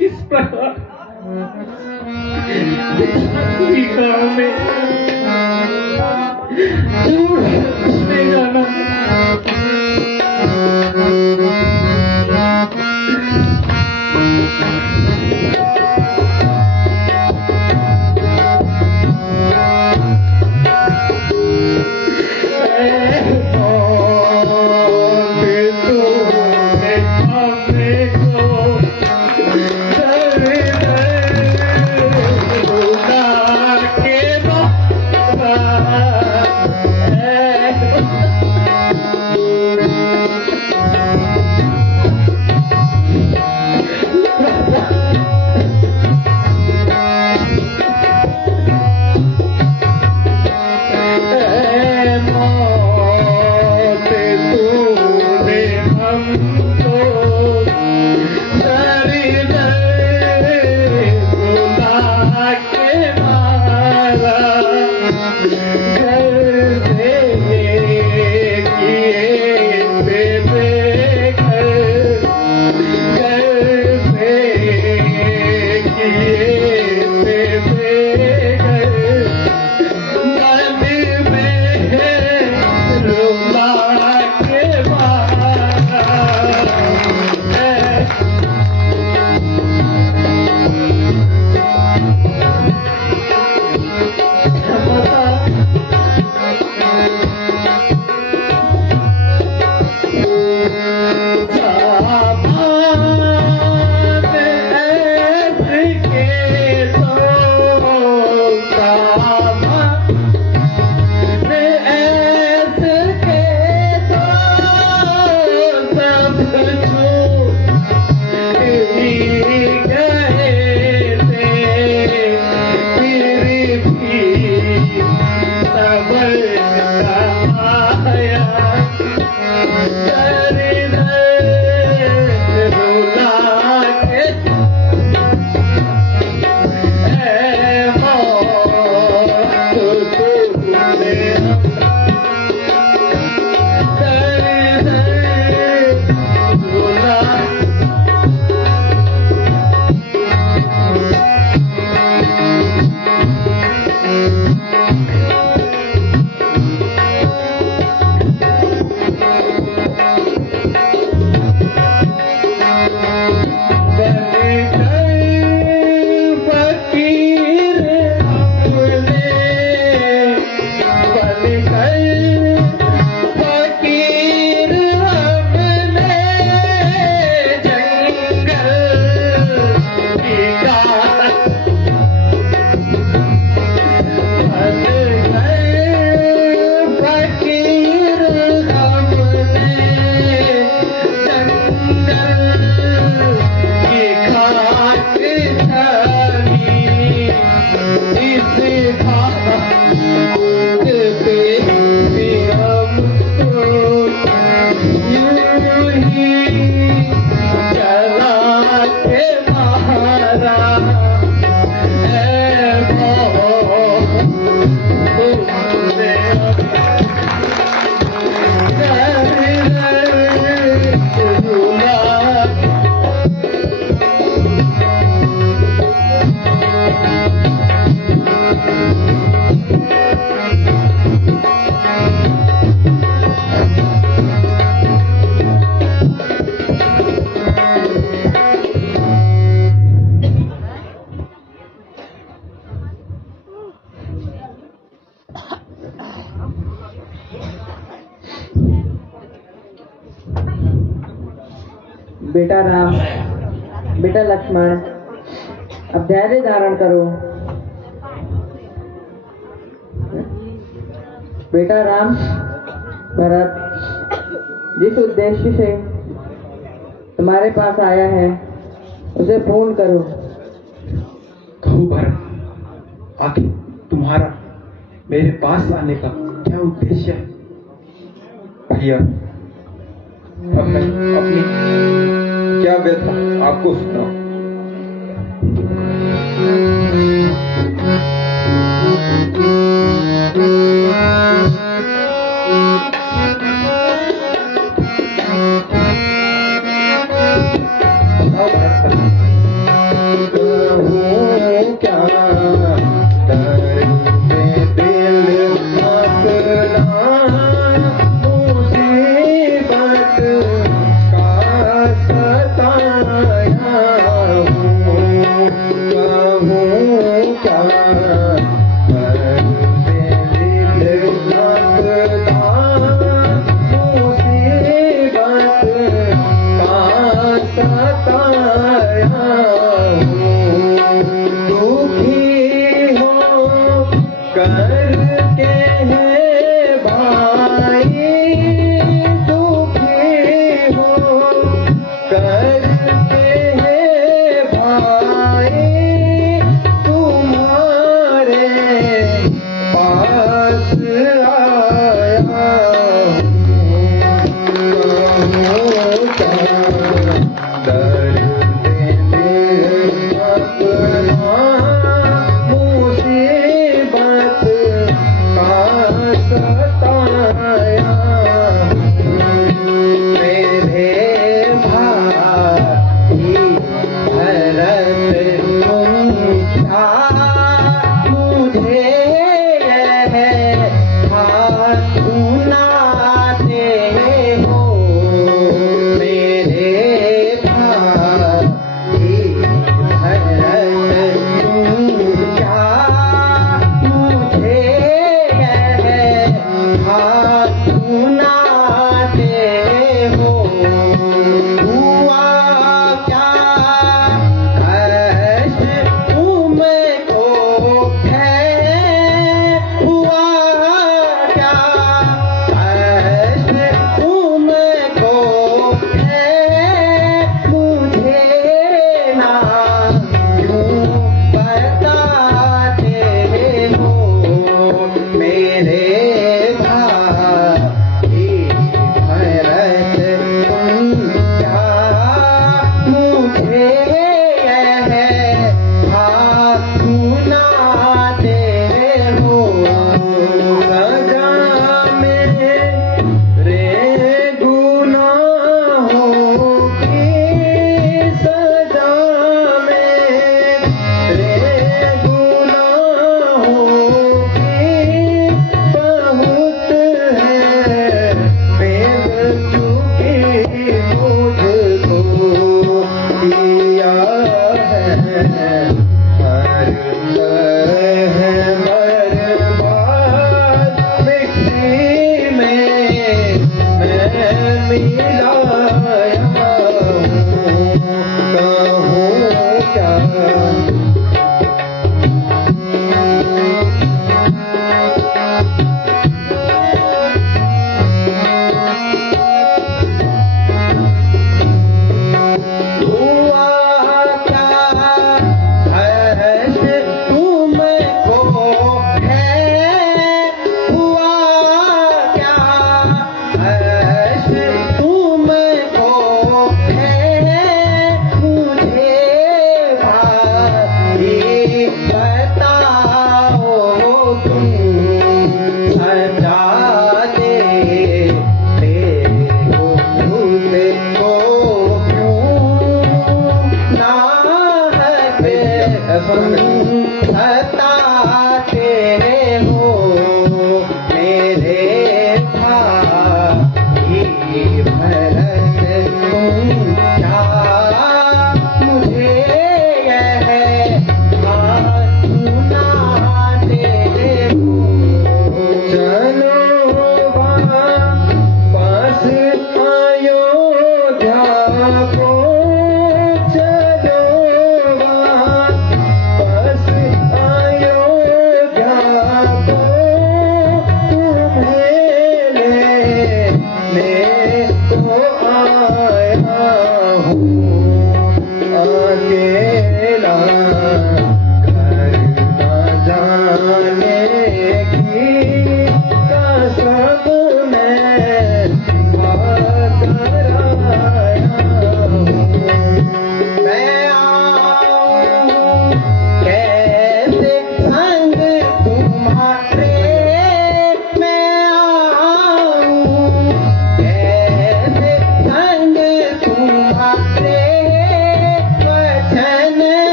इस प्रकार कोई गाँव में उसने जाना के बेटा राम, बेटा लक्ष्मण, अब धैर्य धारण करो। बेटा राम, भरत जिस उद्देश्य से तुम्हारे पास आया है उसे पूर्ण करो। कहो भरत, आखिर तुम्हारा मेरे पास आने का क्या उद्देश्य है? भैया, अब मैं अपनी क्या व्यथा आपको सुनाऊं?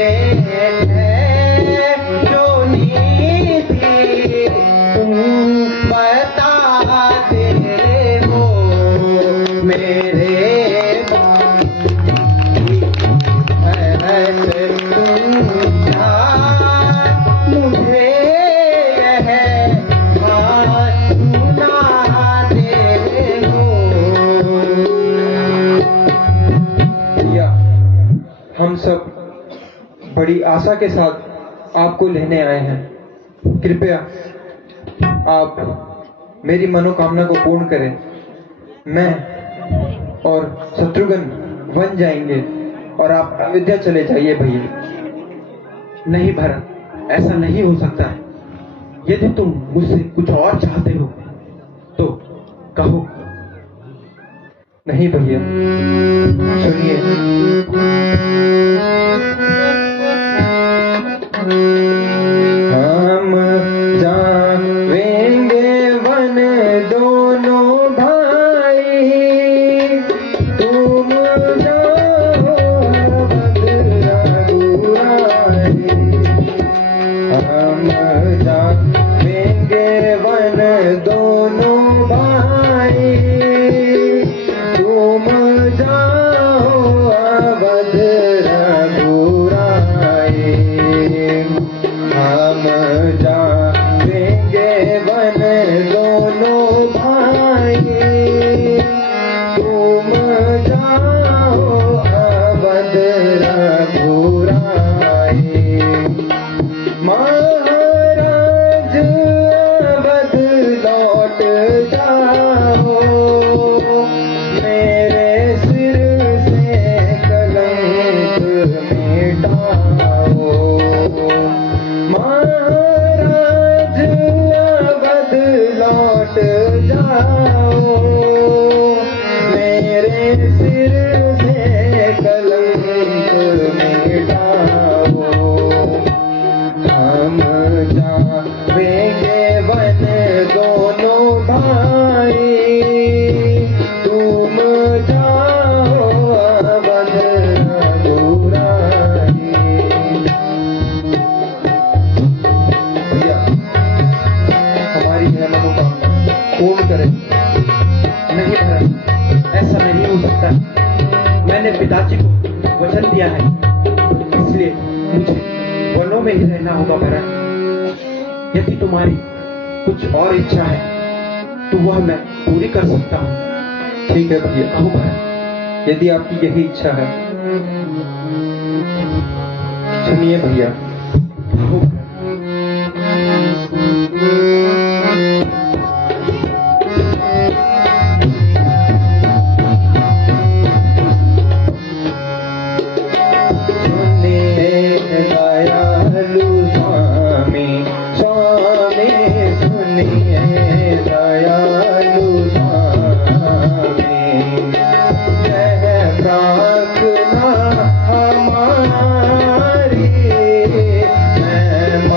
मेरे है जो नीति तुम बताते हो, मेरे मुझे यह बात सुनाते हो। भैया, हम सब बड़ी आशा के साथ आपको लेने आए हैं। कृपया आप मेरी मनोकामना को पूर्ण करें। मैं और शत्रुघ्न बन जाएंगे और आप अयोध्या चले जाइए भैया। नहीं भरत, ऐसा नहीं हो सकता है। यदि तुम मुझसे कुछ और चाहते हो तो कहो। नहीं भैया, सुनिए, हम जाएंगे वन दोनों भाई, तुम जाओ रघुराई। हम जाएंगे वन दोनों भाई, तुम जाओ अवध रघुराई। हम जाएंगे वन दोनों भाई, तुम जाओ अवध रघुराई। महाराज अवध लौट जाओ, मेरे सिर से कलंक मिटाओ। महाराज अवध लौट जाओ, मेरे सिर से कलंक मिटाओ। हम जाएंगे वन दोनों भाई, तुम जाओ अवध रघुराई। भैया, हमारी यह मनोकामना पूर्ण करें। नहीं भरत, ऐसा नहीं हो सकता। मैंने पिताजी को वचन दिया है, इसलिए मुझे वनों में ही रहना होगा भरत। यदि तुम्हारी कुछ और इच्छा है तो वह मैं पूरी कर सकता हूँ। ठीक है भैया, कहो भरत, यदि आपकी यही इच्छा है। सुनिए भैया, कहो भरत। दयालु स्वामी, स्वामी सुनिए दयालु स्वामी। यह प्रार्थना हमारी, मैं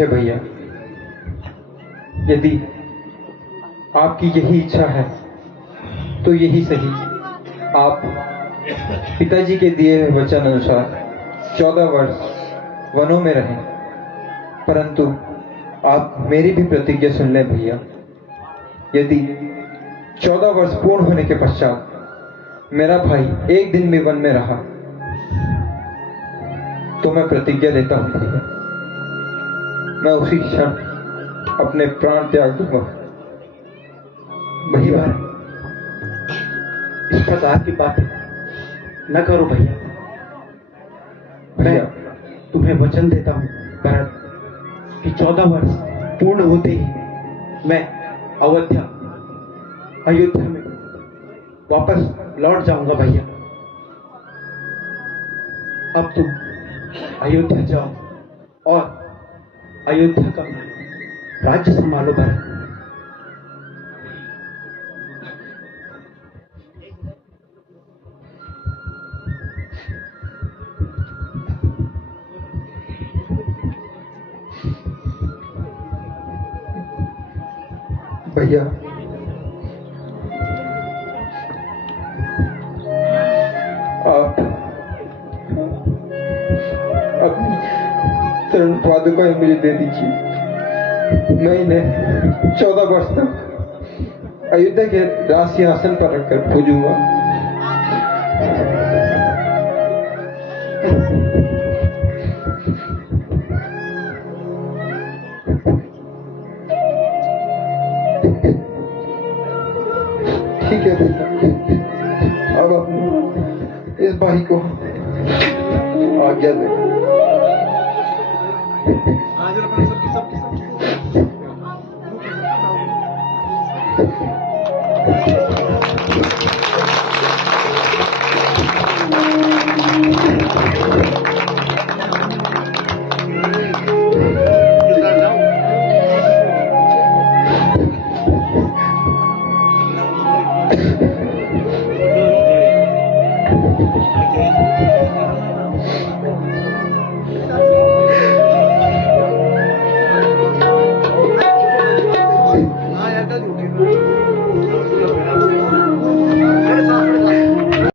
है भैया, यदि आपकी यही इच्छा है तो यही सही। आप पिताजी के दिए हुए वचन अनुसार 14 वर्ष वनों में रहें, परंतु आप मेरी भी प्रतिज्ञा सुन लें भैया। यदि 14 वर्ष पूर्ण होने के पश्चात मेरा भाई एक दिन भी वन में रहा तो मैं प्रतिज्ञा लेता हूं भैया, मैं उसी क्षण अपने प्राण त्याग दूंगा। भैया इस प्रकार की बातें न करो भैया। मैं तुम्हें वचन देता हूं भरत कि 14 वर्ष पूर्ण होते ही मैं अयोध्या में वापस लौट जाऊंगा भैया। अब तुम अयोध्या जाओ और अयोध्या का राज्य संभालो भरत। भैया आप अपनी चरण पादुकाएं मुझे दे दीजिए। मैं इन्हें 14 वर्ष तक अयोध्या के राज सिंहासन पर रखकर पूजूंगा। ठीक है भैया, अब अपने इस भाई को आज्ञा दे। आज